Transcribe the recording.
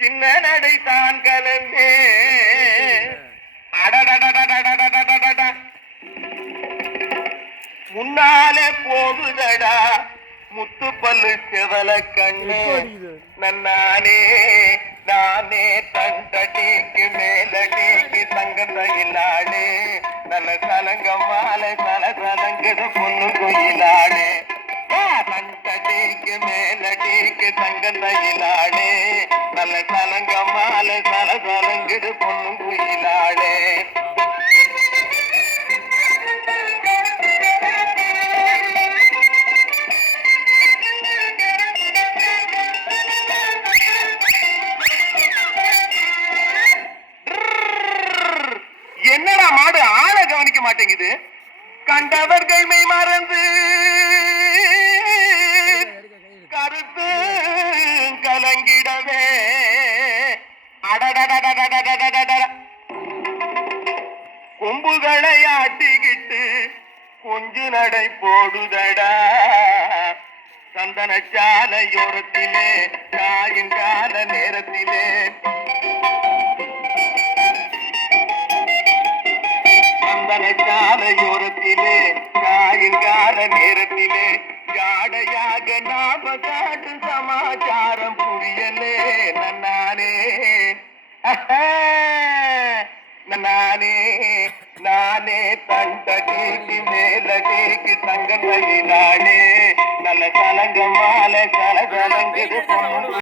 சின்ன நடை தான் கலந்தே முன்னாலே போகுதடா முத்து பல்லு செவல கண்ணு நன்னானே நானே தண்டடிக்கு மேலடிக்கு தங்கத்தையிலாடே நல்ல சலங்க மாலை சலசலங்குது பொண்ணு கோயிலாடே தண்டடிக்கு மேலடிக்கு தங்கத்தையிலாடே நல்ல சலங்க மாலை சலசலங்குது பொண்ணு கோயிலாடே என்னடா மாடு ஆளை கவனிக்க மாட்டேங்குது கண்டவர்கள் மெய் மறந்து கருத்து கலங்கிடவே கொம்புகளை ஆட்டிக்கிட்டு கொஞ்சு நடை போடுதடா சந்தன சாலையோரத்திலே சாயங்கால நேரத்திலே சாலையோரத்திலே சாயங்கால நேரத்திலே ஜாடையாக நாம காட்டும் சமாச்சாரம் புரியலே நன்னானே நானே நானே தண்டடிக்கு மேலடிக்கு தங்கமயிலானே நல்ல சலங்க மாலை சலசலங்குது